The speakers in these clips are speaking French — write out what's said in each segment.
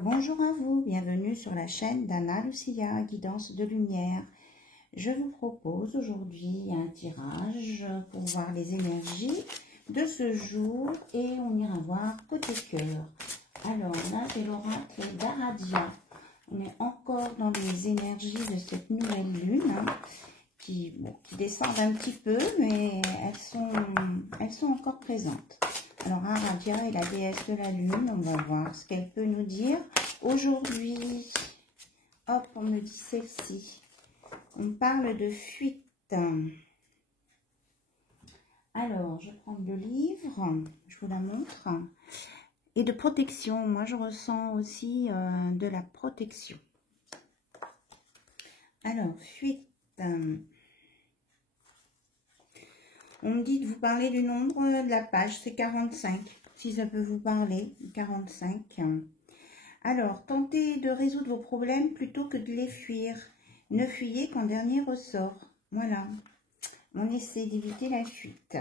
Bonjour à vous, bienvenue sur la chaîne d'Anna Lucia, guidance de lumière. Je vous propose aujourd'hui un tirage pour voir les énergies de ce jour et on ira voir côté cœur. Alors là, c'est l'oracle d'Aradia. On est encore dans les énergies de cette nouvelle lune qui descendent un petit peu, mais elles sont encore présentes. Alors, Aradia est la déesse de la lune. On va voir ce qu'elle peut nous dire aujourd'hui. Hop, on me dit celle-ci. On parle de fuite. Alors, je prends le livre. Je vous la montre. Et de protection. Moi, je ressens aussi de la protection. Alors, fuite. On me dit de vous parler du nombre de la page, c'est 45, si ça peut vous parler, 45. Alors, tentez de résoudre vos problèmes plutôt que de les fuir. Ne fuyez qu'en dernier ressort. Voilà, on essaie d'éviter la fuite.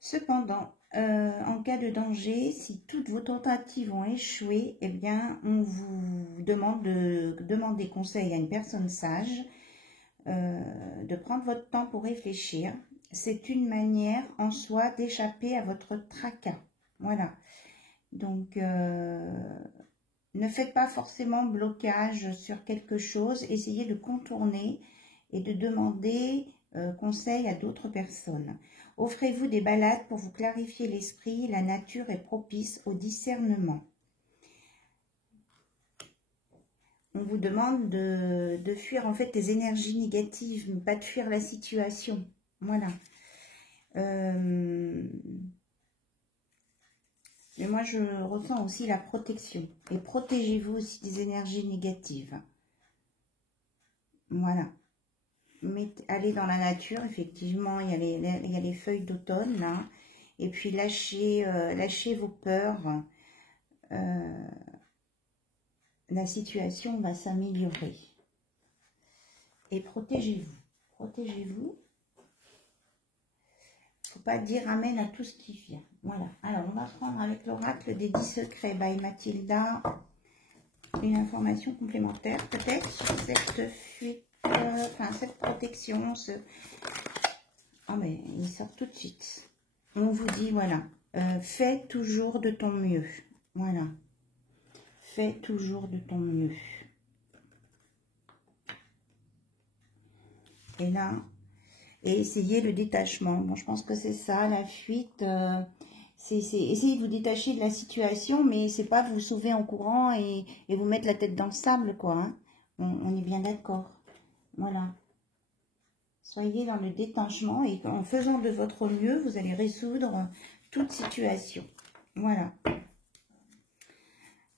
Cependant, en cas de danger, si toutes vos tentatives ont échoué, eh bien, on vous demande de demander conseil à une personne sage, de prendre votre temps pour réfléchir. C'est une manière en soi d'échapper à votre tracas. Voilà. Donc, ne faites pas forcément blocage sur quelque chose. Essayez de contourner et de demander conseil à d'autres personnes. Offrez-vous des balades pour vous clarifier l'esprit. La nature est propice au discernement. On vous demande de fuir en fait les énergies négatives, mais pas de fuir la situation. Voilà. Mais moi, je ressens aussi la protection. Et protégez-vous aussi des énergies négatives. Voilà. Allez dans la nature, effectivement, il y a les feuilles d'automne, là. Et puis, lâchez vos peurs. La situation va s'améliorer. Et protégez-vous. Protégez-vous. Il ne faut pas dire amen à tout ce qui vient. Voilà. Alors, on va prendre avec l'oracle des 10 secrets by Mathilda une information complémentaire, peut-être, sur cette fuite, cette protection. Ah, mais il sort tout de suite. On vous dit, voilà, fais toujours de ton mieux. Voilà. Fais toujours de ton mieux. Et là... Et essayez le détachement. Bon, je pense que c'est ça, la fuite. C'est essayer de vous détacher de la situation, mais c'est pas vous sauver en courant et vous mettre la tête dans le sable, quoi. Hein. On est bien d'accord. Voilà. Soyez dans le détachement et en faisant de votre mieux, vous allez résoudre toute situation. Voilà.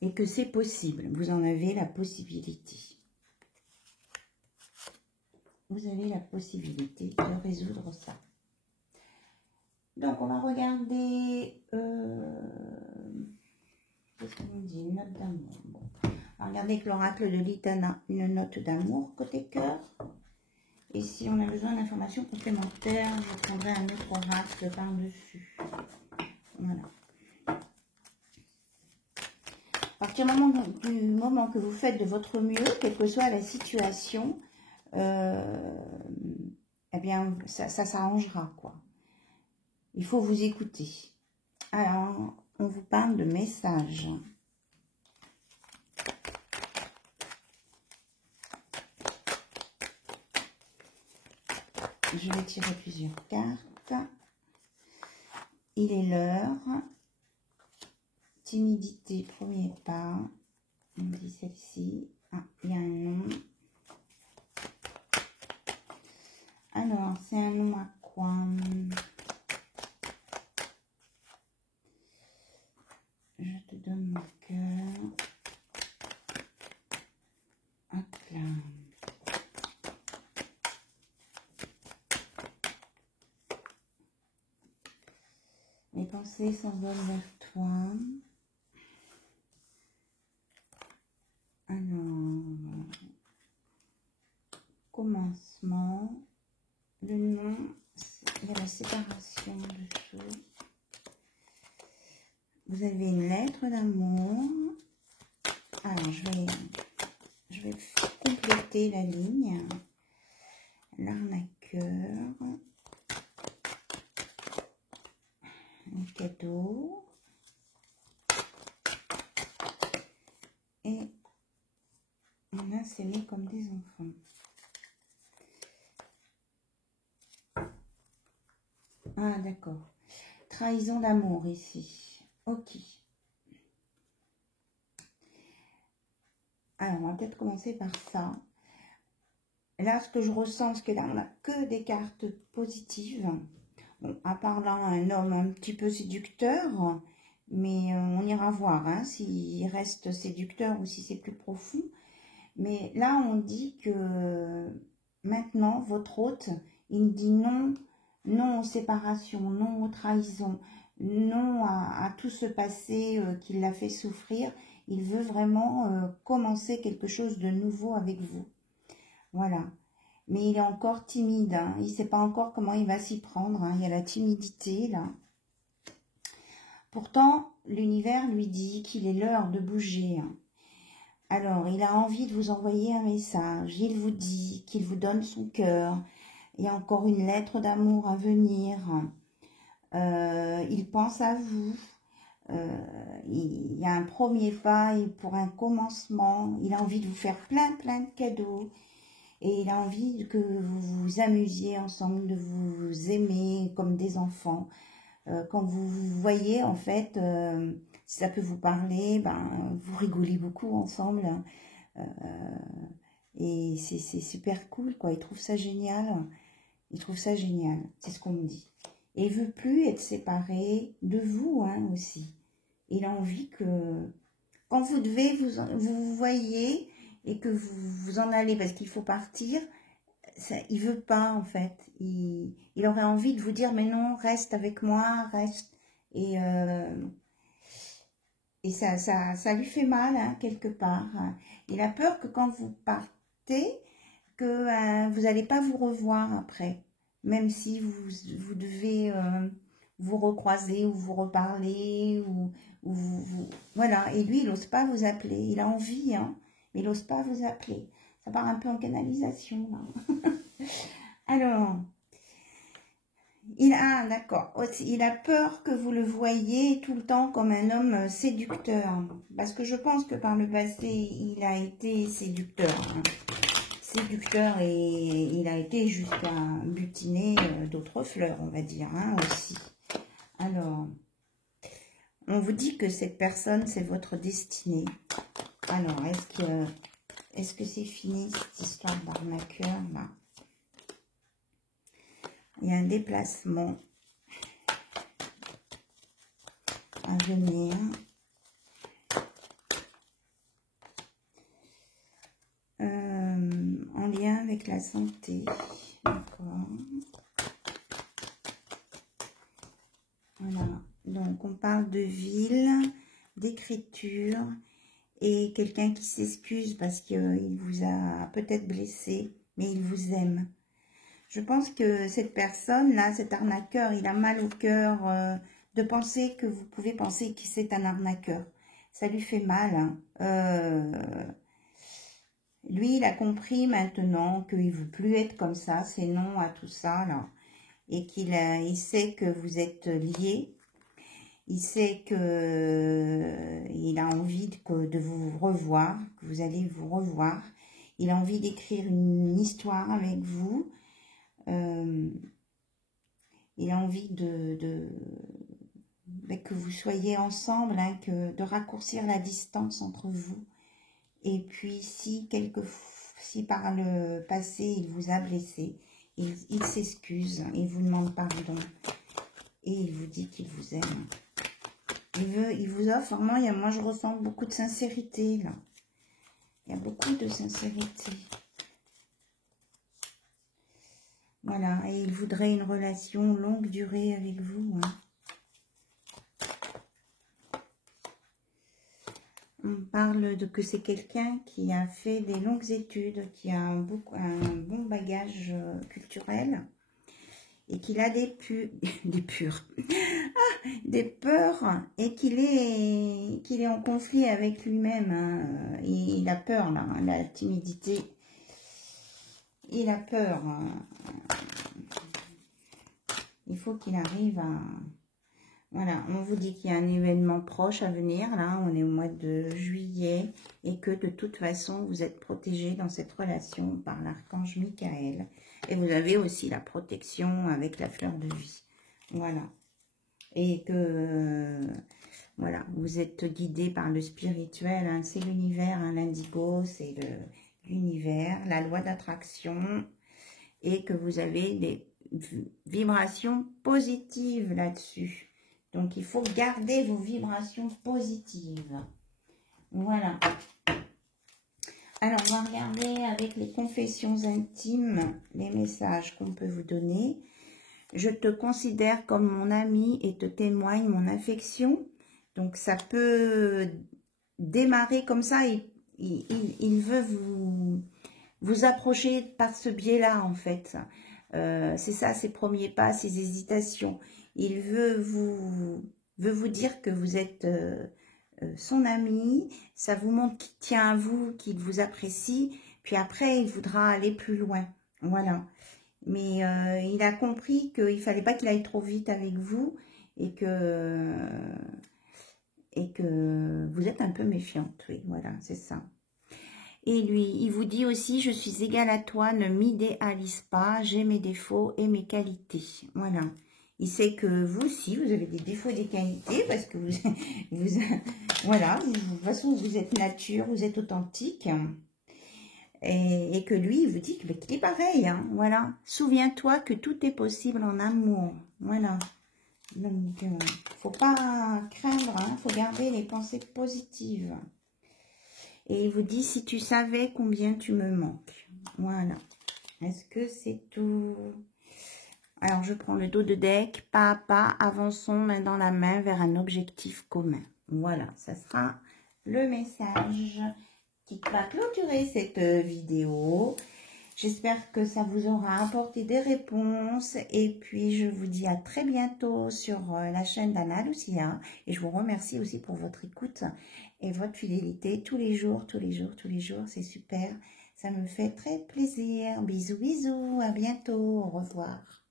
Et que c'est possible. Vous en avez la possibilité. Vous avez la possibilité de résoudre ça. Donc, on va regarder... Qu'est-ce qu'on nous dit? Une note d'amour. Bon. On va regarder avec l'oracle de Litana, une note d'amour côté cœur. Et si on a besoin d'informations complémentaires, je prendrai un autre oracle par-dessus. Voilà. À partir du moment que vous faites de votre mieux, quelle que soit la situation... eh bien, ça s'arrangera, quoi. Il faut vous écouter. Alors, on vous parle de messages. Je vais tirer plusieurs cartes. Il est l'heure. Timidité, premier pas. On me dit celle-ci. Ah, il y a un nom. Alors, c'est un nom à quoi? Je te donne mon cœur. Hop là. Les pensées s'envolent vers toi. Alors, commencement. Le nom, il y a la séparation de tout. Vous avez une lettre d'amour. Alors, je vais compléter la ligne. L'arnaqueur. Un cadeau. Et on a s'aimer comme des enfants. Ah, d'accord. Trahison d'amour ici. Ok. Alors, on va peut-être commencer par ça. Là, ce que je ressens, c'est que là, on n'a que des cartes positives. Bon, à part là, un homme un petit peu séducteur, mais on ira voir hein, s'il reste séducteur ou si c'est plus profond. Mais là, on dit que maintenant, votre hôte, il dit non, non aux séparations, non aux trahisons, non à tout ce passé qui l'a fait souffrir. Il veut vraiment commencer quelque chose de nouveau avec vous. Voilà. Mais il est encore timide. Hein. Il ne sait pas encore comment il va s'y prendre. Hein. Il y a la timidité, là. Pourtant, l'univers lui dit qu'il est l'heure de bouger. Hein. Alors, il a envie de vous envoyer un message. Il vous dit qu'il vous donne son cœur. Il y a encore une lettre d'amour à venir. Il pense à vous. Il y a un premier pas et pour un commencement. Il a envie de vous faire plein de cadeaux. Et il a envie que vous vous amusiez ensemble, de vous aimer comme des enfants. Quand vous vous voyez, en fait, si ça peut vous parler, ben, vous rigolez beaucoup ensemble. Et c'est super cool, quoi. Il trouve ça génial. Il trouve ça génial. C'est ce qu'on me dit. Et il veut plus être séparé de vous, hein, aussi. Il a envie que, quand vous devez, vous voyez et que vous en allez parce qu'il faut partir, ça, il veut pas, en fait. Il aurait envie de vous dire, mais non, reste avec moi, reste. Et ça lui fait mal, hein, quelque part. Il a peur que quand vous partez, que vous n'allez pas vous revoir après. Même si vous devez vous recroiser ou vous reparler. Voilà. Et lui, il n'ose pas vous appeler. Il a envie, hein, mais il n'ose pas vous appeler. Ça part un peu en canalisation, là. Alors, d'accord. Il a peur que vous le voyiez tout le temps comme un homme séducteur. Parce que je pense que par le passé, il a été séducteur. Hein. Séducteur et il a été jusqu'à butiner d'autres fleurs, on va dire, hein, aussi. Alors, on vous dit que cette personne, c'est votre destinée. Alors, est-ce que c'est fini, cette histoire d'arnaqueur, là? Il y a un déplacement à venir. En lien avec la santé. D'accord. Voilà. Donc, on parle de ville, d'écriture et quelqu'un qui s'excuse parce qu'il vous a peut-être blessé, mais il vous aime. Je pense que cette personne-là, cet arnaqueur, il a mal au cœur de penser que vous pouvez penser que c'est un arnaqueur. Ça lui fait mal. Hein. Lui, il a compris maintenant qu'il ne veut plus être comme ça, c'est non à tout ça, là. Et il sait que vous êtes liés. Il sait que il a envie de vous revoir, que vous allez vous revoir. Il a envie d'écrire une histoire avec vous. Il a envie que vous soyez ensemble, hein, de raccourcir la distance entre vous. Et puis, si par le passé, il vous a blessé, il s'excuse, il vous demande pardon. Et il vous dit qu'il vous aime. Il vous offre, vraiment, moi je ressens beaucoup de sincérité, là. Il y a beaucoup de sincérité. Voilà, et il voudrait une relation longue durée avec vous. Hein. On parle que c'est quelqu'un qui a fait des longues études, qui a un bon bagage culturel et qu'il a des purs. des peurs et qu'il est en conflit avec lui-même. Hein. Il a peur, là, hein, la timidité. Il a peur. Il faut qu'il arrive à... Voilà, on vous dit qu'il y a un événement proche à venir, là, on est au mois de juillet, et que de toute façon, vous êtes protégé dans cette relation par l'archange Michael. Et vous avez aussi la protection avec la fleur de vie. Voilà. Et que, voilà, vous êtes guidé par le spirituel, hein, c'est l'univers, hein, l'indigo, c'est l'univers, la loi d'attraction, et que vous avez des vibrations positives là-dessus. Donc, il faut garder vos vibrations positives. Voilà. Alors, on va regarder avec les confessions intimes, les messages qu'on peut vous donner. Je te considère comme mon ami et te témoigne mon affection. Donc, ça peut démarrer comme ça. Il veut vous approcher par ce biais-là, en fait. C'est ça, ses premiers pas, ses hésitations. Il veut vous dire que vous êtes son ami, ça vous montre qu'il tient à vous, qu'il vous apprécie, puis après, il voudra aller plus loin. Voilà. Mais il a compris qu'il ne fallait pas qu'il aille trop vite avec vous et que vous êtes un peu méfiante. Oui, voilà, c'est ça. Et lui, il vous dit aussi, je suis égal à toi, ne m'idéalise pas, j'ai mes défauts et mes qualités. Voilà. Il sait que vous aussi, vous avez des défauts et des qualités, parce que voilà, de toute façon, vous êtes nature, vous êtes authentique. Et que lui, il vous dit qu'il est pareil, hein, voilà. Souviens-toi que tout est possible en amour, voilà. Donc, faut pas craindre, hein, faut garder les pensées positives. Et il vous dit, si tu savais combien tu me manques. Voilà. Est-ce que c'est tout? Alors, je prends le dos de deck. Pas à pas, avançons main dans la main vers un objectif commun. Voilà, ça sera le message qui va clôturer cette vidéo. J'espère que ça vous aura apporté des réponses. Et puis, je vous dis à très bientôt sur la chaîne d'Anna Lucia. Et je vous remercie aussi pour votre écoute et votre fidélité tous les jours, tous les jours, tous les jours. C'est super. Ça me fait très plaisir. Bisous, bisous. À bientôt. Au revoir.